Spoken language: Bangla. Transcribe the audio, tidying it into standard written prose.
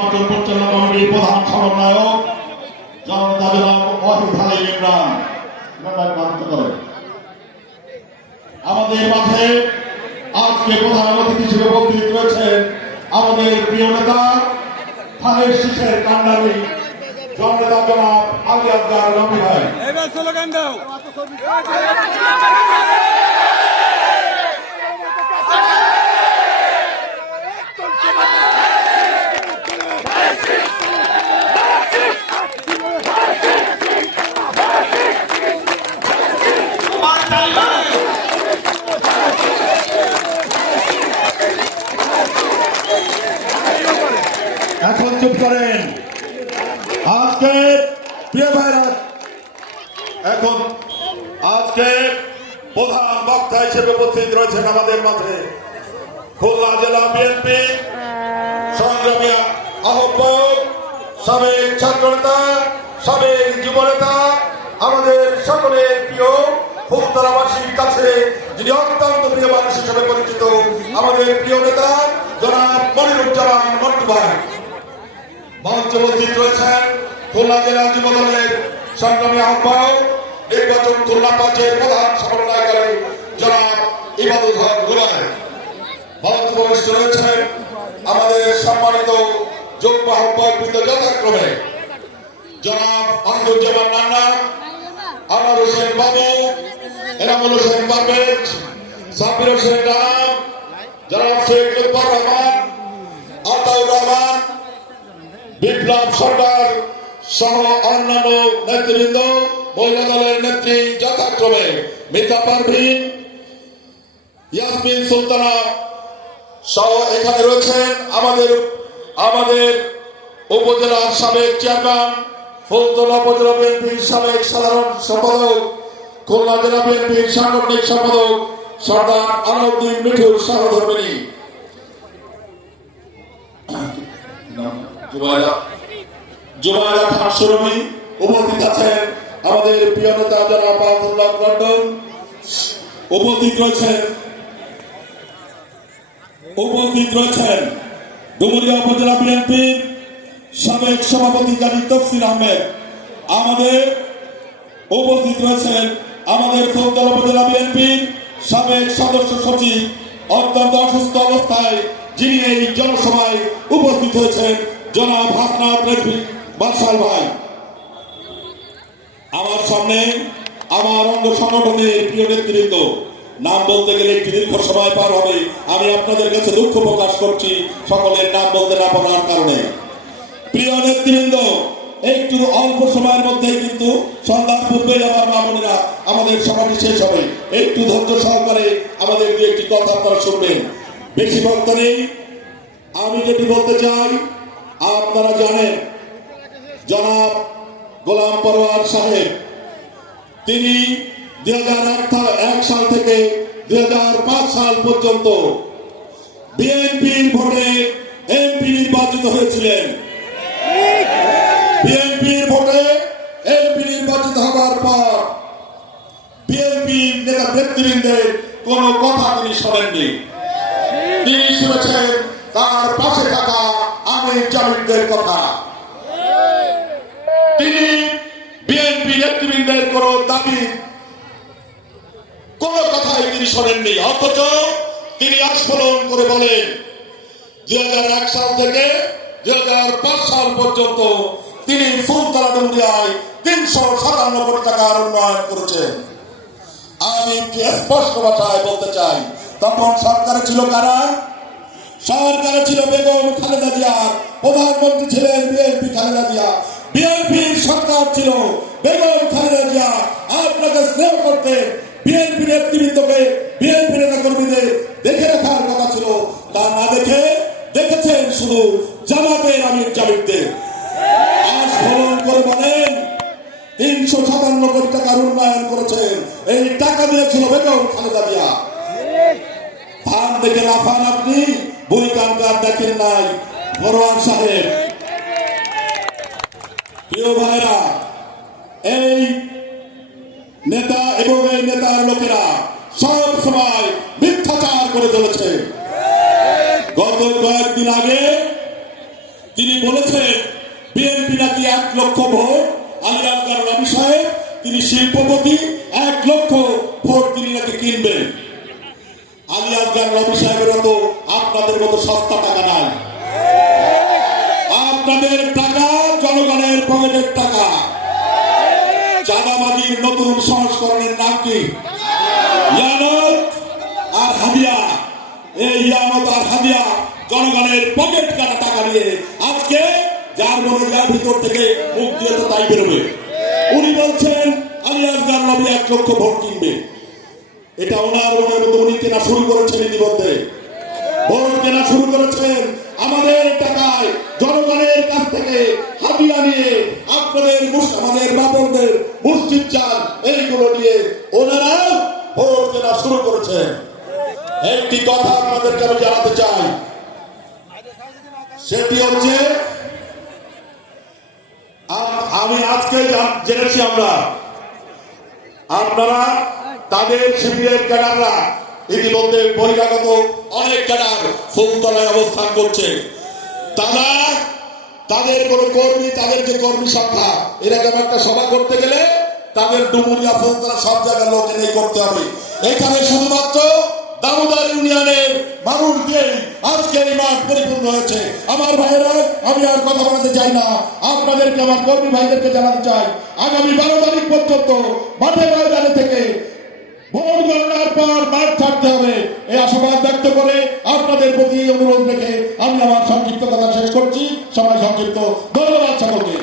পরিচালনা কমিটির প্রধান সমন্বয়ক আমাদের মাঝে আজকে প্রধান অতিথি হিসেবে উপস্থিত রয়েছেন আমাদের প্রিয় নেতা ধানের শীষের কান্ডারি জননেতা জনাব আলী আসগার রবি ভাই। এখন চুপ করেন। আজকে প্রিয় ভাইরা, এখন আজকে প্রধান বক্তা হিসেবে উপস্থিত রয়েছেন আমাদের মাঝে খুলনা জেলা বিএনপি সংগ্রামী আহ্বায়ক, সাবেক ছাত্রনেতা, সাবেক যুবনেতা, আমাদের সকলের প্রিয় ফুলতলাবাসীর কাছে যিনি অত্যন্ত প্রিয় মানুষ হিসেবে পরিচিত আমাদের প্রিয় নেতা জনাব মনিরুজ্জামান মন্টু ভাই। মঞ্চে উপস্থিত রয়েছেন খুলনা জেলা যুব দলের সংগ্রামী আহ্বায়ক, নির্বাচন খুলনা পাঁচের প্রধান সমন্বয়কারী জনাব ইবাদুল হক গুলাই। মঞ্চে উপস্থিত রয়েছেন আমাদের সম্মানিত যুগ্ম আহ্বায়ক বৃন্দ যথাক্রমে জনাব আন্দুজ্জামান নান্না, আনোয়ার হোসেন বাবু, এনামুল হোসেন পারভেজ, সাব্বির হোসেন রানা, জনাব শেখ লুৎফর রহমান, আতাউর রহমান, বিপ্লব সরকার সহ অন্যান্য নেতৃবৃন্দ, মহিলা দলের নেত্রী যথাক্রমে মিতা পারভিন, ইয়াসমিন সুলতানা সহ এখানে রয়েছেন আমাদের উপজেলার সাবেক চেয়ারম্যান, ফুলতলা উপজেলা বিএনপির সাবেক সাধারণ সম্পাদক, খুলনা জেলা বিএনপির সাংগঠনিক সম্পাদক সর্দার আলাউদ্দিন মিঠুর সহধর্মিনী, জুবাইরা খান সুরমি উপস্থিত আছেন, আমাদের প্রিয় নেতা জনাব আব্দুল্লাহ লন্ডন উপস্থিত রয়েছেন ডুমুরিয়া উপজেলা বিএনপির সাবেক সভাপতি কাজী তফসির আহমেদ, আমাদের উপস্থিত রয়েছেন আমাদের ফুলতলা উপজেলা বিএনপির সাবেক সদস্য সচিব, অত্যন্ত অসুস্থ অবস্থায় যিনি এই জনসভায় উপস্থিত হয়েছেন জনাব হাসনাত রেজভী বাদশাল ভাই। আমার সামনে আমার অঙ্গ সংগঠনের প্রিয় নেতৃবৃন্দ, নাম বলতে গেলে একটি দীর্ঘ সময় পার হবে, আমি আপনাদের কাছে দুঃখ প্রকাশ করছি সকলের নাম বলতে না পারার কারণে। প্রিয় নেতৃবৃন্দ, একটু অল্প সময়ের মধ্যে কিন্তু সন্ধ্যার পূর্বে আমার মামুনিরা আমাদের সভাটি শেষ হবে, একটু ধৈর্য সহকারে আমাদের দু একটি কথা আপনারা শুনবেন। বেশি বক্ত নেই, আমি যেটি বলতে চাই আপনারা জানেন জনাব গোলাম পরোয়ার সাহেব তিনি 2001 সাল থেকে 2005 সাল পর্যন্ত বিএনপির ভোটে এমপি নির্বাচিত হয়েছিলেন। বিএনপির ভোটে এমপি নির্বাচিত হবার পর বিএনপির নেতা নেতৃবৃন্দের কোন কথা তিনি শোনেননি। তিনি শুনেছেন তার পাশে থাকা আমির জামিরদের কথা। তিনি বিএনপি নেতৃবৃন্দের কোন দাবি কোন কথাই তিনি শোনেননি, অথচ তিনি আস্ফোরণ করে বলেন 2001 সাল থেকে 2005 সাল পর্যন্ত তিনি ফুলতলা ডুমুরিয়ায় 357 কোটি টাকার উন্নয়ন করেছেন। আমি স্পষ্ট ভাষায় বলতে চাই, তখন সরকারে ছিল কারা? সরকারে ছিল বেগম খালেদা জিয়া, প্রধানমন্ত্রী ছিলেন বিএনপি খালেদা জিয়া। বিএনপির সরকার ছিল, বেগম খালেদা জিয়া আপনাকে স্নেহ করতেন, বিএনপি নেতৃবৃন্দকে, বিএনপি নেতা কর্মীদের দেখে রাখার কথা ছিল, তা না দেখে দেখেছেন শুধু জামাতের আমির জামিরদের। আজ ফলন করে বলেন 357 কোটি টাকার উন্নয়ন করেছেন, এই টাকা দিয়েছিল বেগম খালেদা জিয়া। ধান দেখে লাফান আপনি, বই কানকার দেখেন নাই পরোয়ার সাহেব। প্রিয় ভাইরা, এই নেতা এবং এই নেতার লোকেরা সব সময় মিথ্যাচার করে চলেছে। গত কয়েকদিন আগে তিনি বলেছেন বিএনপি নাকি 1 লক্ষ ভোট, আলী আসগর নবী সাহেব তিনি শিল্পপতি, 1 লক্ষ ভোট তিনি নাকি কিনবেন। আলী আসগর নবী সাহেবের তো আপনাদের মতো সস্তা টাকা নাই। আপনাদের টাকা জনগণের পকেটের টাকা। চাঁদাবাজির নতুন সংস্করণের নাম কি? ইয়ানত আর হাদিয়া। এই ইয়ানত আর হাদিয়া জনগণের পকেট কাটা টাকা নিয়ে আজকে যার মনে যার ভিতর থেকে মুখ দিয়ে তো তাই বেরোবে। উনি বলছেন আলী আসগর নবী 1 লক্ষ ভোট কিনবে। এটা ওনার মনের মতো উনি কেনা শুরু করেছেন, ইতিমধ্যে ভোট কেনা শুরু করেছেন আমাদের টাকায়, জনগণের কাছ থেকে হাদিয়া নিয়ে, আপনাদের আমাদের বাপনদের মসজিদ চাল এইগুলো নিয়ে ওনারা ভোট কেনা শুরু করেছেন। একটি কথা আপনাদেরকে আমি জানাতে চাই, সেটি হচ্ছে আমি আজকে জেনেছি আপনারা তাদের শিবিরের ক্যাডাররা ইতিমধ্যে বহিরাগত অনেক ক্যাডার ফুলতলায় অবস্থান করছে। তাদের কোন কর্মী, তাদের যে কর্মী সংখ্যা, এরকম একটা সভা করতে গেলে তাদের ডুমুরিয়া ফুলতলা সব জায়গার লোক এনেই করতে হবে। এখানে শুধুমাত্র দামোদর ইউনিয়নের মানুষ দিয়ে আজকে এই মাঠ পরিপূর্ণ হয়েছে। আমার ভাইয়েরা, আমি আর কথা বলতে চাই না, আপনাদেরকে আমার কর্মী ভাইদেরকে জানাতে চাই, আগামী 12 তারিখ পর্যন্ত মাঠে ময়দানে থেকে ভোট গণনার পর মাঠ ছাড়তে হবে, এই আশাবাদ ব্যক্ত করে আপনাদের প্রতি অনুরোধ রেখে আমি আমার সংক্ষিপ্ত কথা শেষ করছি। সবাই সংক্ষিপ্ত। ধন্যবাদ সকলকে।